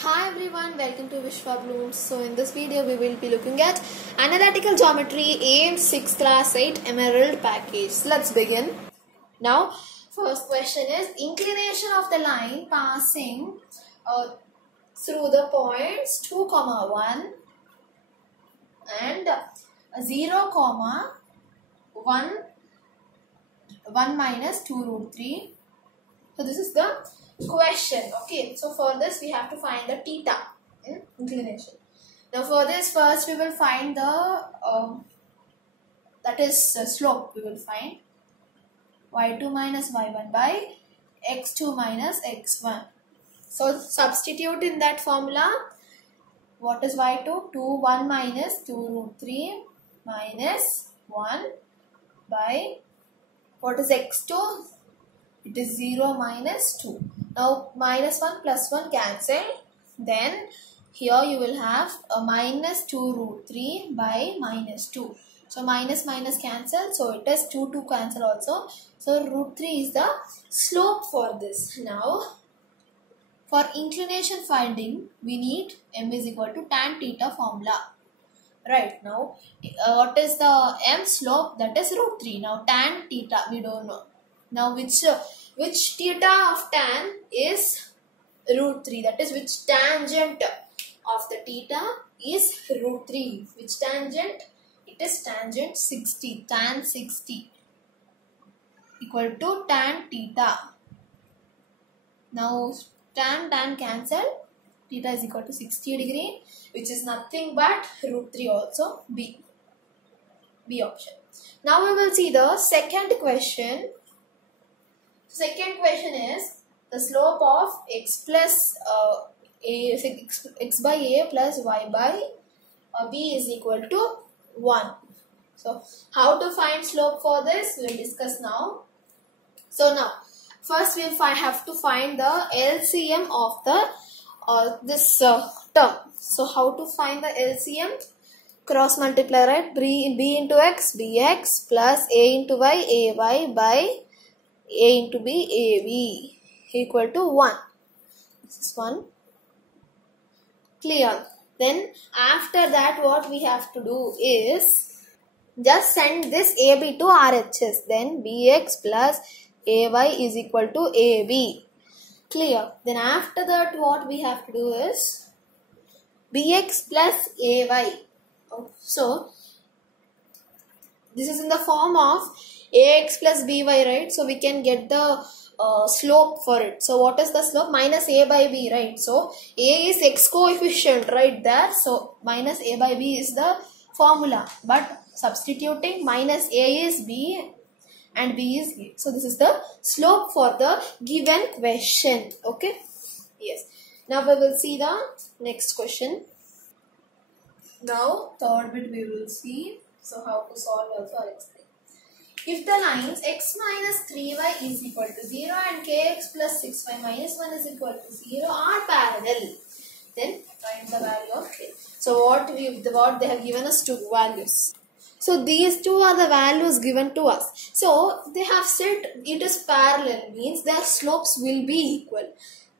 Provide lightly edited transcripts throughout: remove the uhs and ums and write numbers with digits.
Hi everyone, welcome to Vishwa Blooms. So in this video we will be looking at Analytical Geometry AIMS 6th class 8 Emerald package. Let's begin. Now first question is inclination of the line passing through the points 2, 1 and 0, 1 minus 2 root 3. So this is the question. Okay, so for this we have to find the theta in inclination. Now for this first we will find the slope. We will find y2 minus y1 by x2 minus x1. So substitute in that formula. What is y2? 2, 1 minus 2 root 3 minus 1 by what is x2? It is 0 minus 2. Now minus 1 plus 1 cancel. Then here you will have a minus 2 root 3 by minus 2. So minus minus cancel. So it is 2 cancel also. So root 3 is the slope for this. Now for inclination finding we need m is equal to tan theta formula. Right, now what is the m slope? That is root 3. Now tan theta we don't know. Now which theta of tan is root 3, that is which tangent of the theta is root 3. Which tangent? It is tangent 60, tan 60 equal to tan theta. Now tan cancel, theta is equal to 60 degree, which is nothing but root 3 also, B option. Now we will see the second question. Second question is the slope of x by a plus y by b is equal to 1. So how to find slope for this we will discuss now. So now first we have to find the LCM of the this term. So how to find the LCM? Cross multiply, right? b into x bx plus a into y ay by a into b ab equal to 1. This is 1. Clear. Then after that what we have to do is just send this ab to RHS. Then bx plus ay is equal to ab. Clear. Then after that what we have to do is bx plus ay. So this is in the form of ax plus by, right? So we can get the slope for it. So what is the slope? Minus a by b, right? So a is x coefficient right there. So minus a by b is the formula. But substituting minus a is b and b is a. So this is the slope for the given question. Okay. Yes. Now we will see the next question. Now third bit we will see. So how to solve also I'll explain. If the lines x minus 3y is equal to 0 and kx plus 6y minus 1 is equal to 0 are parallel, then find the value of k. So what they have given us two values. So these two are the values given to us. So they have said it is parallel, means their slopes will be equal.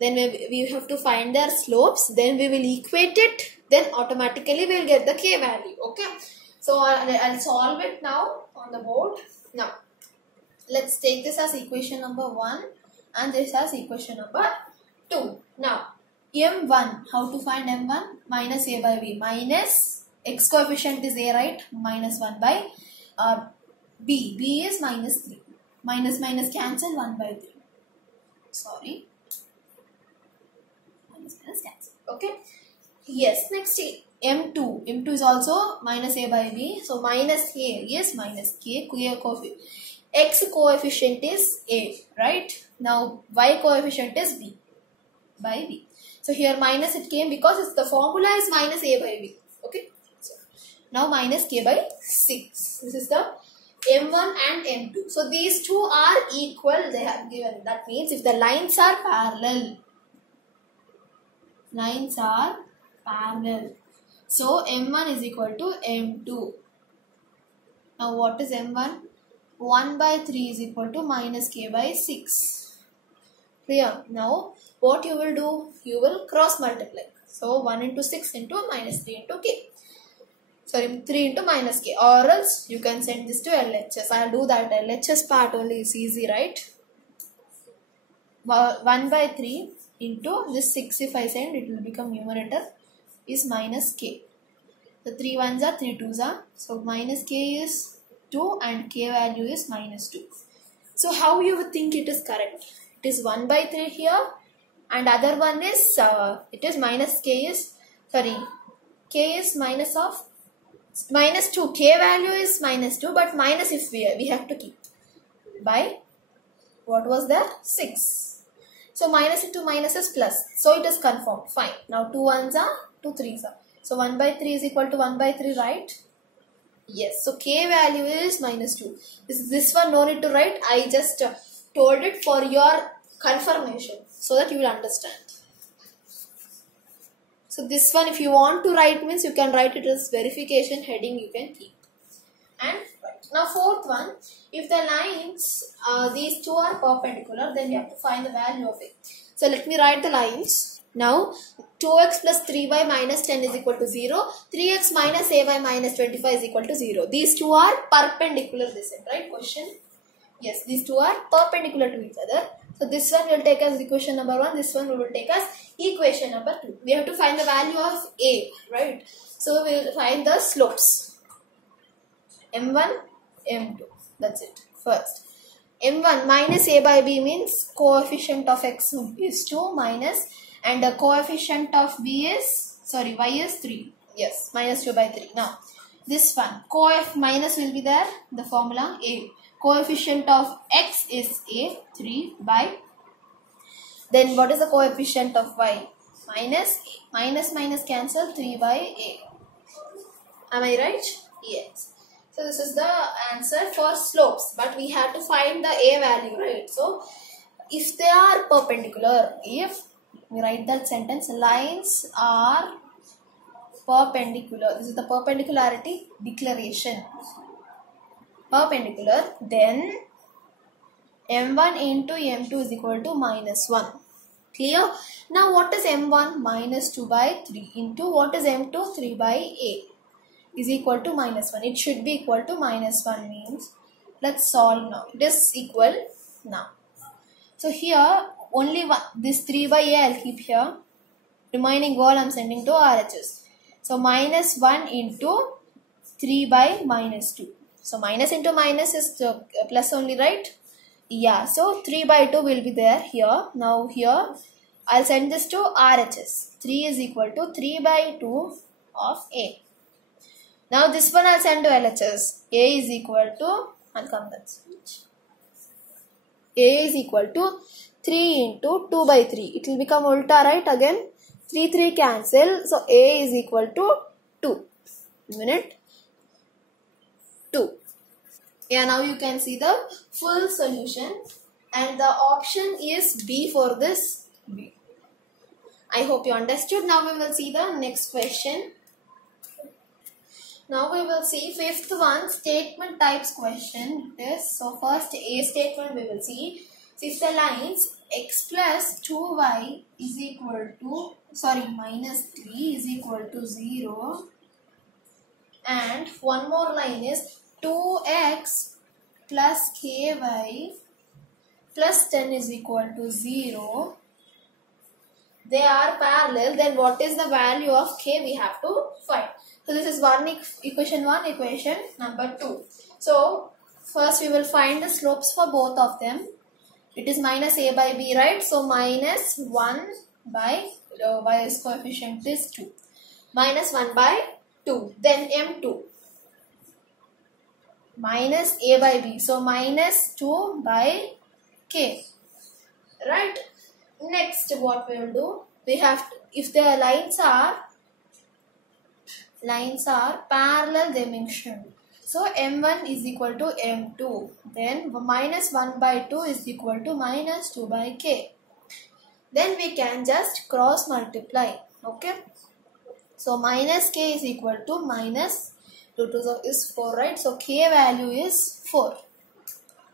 Then we have to find their slopes. Then we will equate it. Then automatically we will get the k value. Okay. So I'll solve it now on the board. Now let's take this as equation number 1 and this as equation number 2. Now m1, how to find m1? Minus a by b, minus x coefficient is a, right? Minus 1 by b is minus 3. Minus cancel, 1 by 3. Sorry. Minus cancel. Okay. Yes, next m2 is also minus a by b. So minus a is minus k. X coefficient is a, right? Now y coefficient is b by b. So here minus it came because the formula is minus a by b. Okay. So now minus k by 6. This is the m1 and m2. So these two are equal. They have given. That means if the lines are parallel. So m1 is equal to m2. Now what is m1? 1 by 3 is equal to minus k by 6. Clear? Now what you will do? You will cross multiply. So 1 into 6 into minus 3 into k. Sorry, 3 into minus k. Or else you can send this to LHS. I'll do that. LHS part only is easy, right? 1 by 3 into this 6, if I send, it will become numerator is minus k. The 3 ones are 3 twos are. So minus k is 2 and k value is minus 2. So how you would think it is correct? It is 1 by 3 here and other one is it is minus k is, sorry, k is minus of minus 2. K value is minus 2, but minus if we have to keep by what was there? 6. So minus into minus is plus. So it is confirmed. Fine. Now 2 ones are 2 threes are. So 1 by 3 is equal to 1 by 3, right? Yes. So k value is minus 2. This one no need to write. I just told it for your confirmation so that you will understand. So this one, if you want to write, means you can write it as verification heading, you can keep. And right. Now fourth one, if the lines, these two are perpendicular, then we have to find the value of it. So let me write the lines. Now 2x plus 3y minus 10 is equal to 0. 3x minus ay minus 25 is equal to 0. These two are perpendicular, this is right question. Yes, these two are perpendicular to each other. So this one will take as equation number 1. This one will take as equation number 2. We have to find the value of a, right? So we will find the slopes. M1, M2. That's it. First, M1 minus a by b means coefficient of x is 2 minus, and the coefficient of b is, sorry, y is 3. Yes, minus 2 by 3. Now this one, minus will be there, the formula a. Coefficient of x is a, 3 by, then what is the coefficient of y? Minus a. Minus minus cancel, 3 by a. Am I right? Yes. So this is the answer for slopes, but we have to find the a value, right? So if they are perpendicular, if we write that sentence, lines are perpendicular, this is the perpendicularity declaration. Perpendicular, then m1 into m2 is equal to minus 1. Clear? Now what is m1? Minus 2 by 3 into what is m2? 3 by a is equal to minus 1. It should be equal to minus 1 means, let's solve now. It is equal now. So here only one, this 3 by a I'll keep here. Remaining all I'm sending to RHS. So minus 1 into 3 by minus 2. So minus into minus is plus only, right? Yeah. So 3 by 2 will be there here. Now here I'll send this to RHS. 3 is equal to 3 by 2 of a. Now this one I'll send to LHS. A is equal to, I'll come that switch. A is equal to 3 into 2 by 3. It will become ulta, right? Again 3 cancel. So A is equal to 2. Minute. 2. Yeah, now you can see the full solution and the option is B for this B. I hope you understood. Now we will see the next question. Now we will see fifth one, statement types question. So first A statement we will see. So if the lines x plus 2y is equal to, minus 3 is equal to 0, and one more line is 2x plus ky plus 10 is equal to 0. They are parallel, then what is the value of k we have to find. So this is equation 1, equation number 2. So first we will find the slopes for both of them. It is minus a by b, right? So minus 1 by y's coefficient is 2. Minus 1 by 2. Then m2. Minus a by b. So minus 2 by k. Right? Next what we will do? We have to, if the lines are parallel dimension. So m1 is equal to m2. Then minus 1 by 2 is equal to minus 2 by k. Then we can just cross multiply. Okay. So minus k is equal to minus 2 is 4, right? So k value is 4.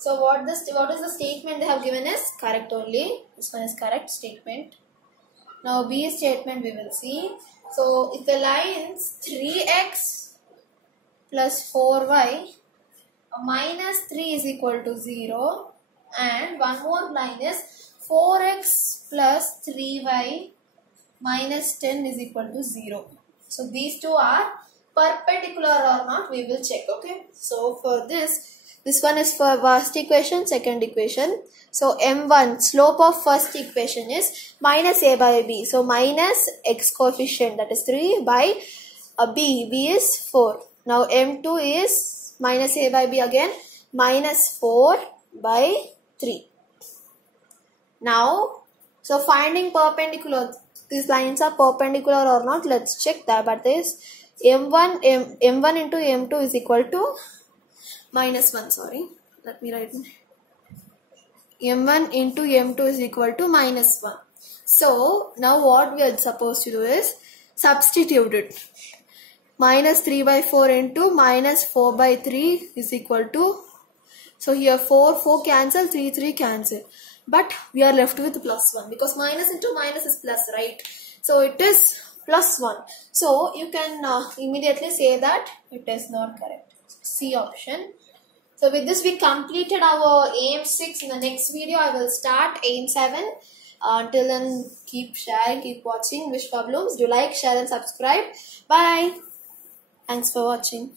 So what is the statement they have given is correct only. This one is correct statement. Now B statement we will see. So if the lines 3x plus 4y minus 3 is equal to 0, and one more line is 4x plus 3y minus 10 is equal to 0. So these two are perpendicular or not, we will check. Okay. So for this one is for first equation, second equation. So m1, slope of first equation is minus a by b. So minus x coefficient, that is 3, by b is 4. Now m2 is minus a by b again, minus 4 by 3. Now, so finding perpendicular, these lines are perpendicular or not, let's check that. But this m1 into m2 is equal to minus 1, sorry, let me write m1 into m2 is equal to minus 1. So now what we are supposed to do is substitute it. Minus 3 by 4 into minus 4 by 3 is equal to, so here 4 cancel, 3 cancel, but we are left with plus 1 because minus into minus is plus, right? So it is plus 1. So you can immediately say that it is not correct. C option. So with this we completed our AIM 6. In the next video I will start AIM 7. Until then, keep sharing, keep watching. Wish for blooms. Do like, share and subscribe. Bye. Thanks for watching.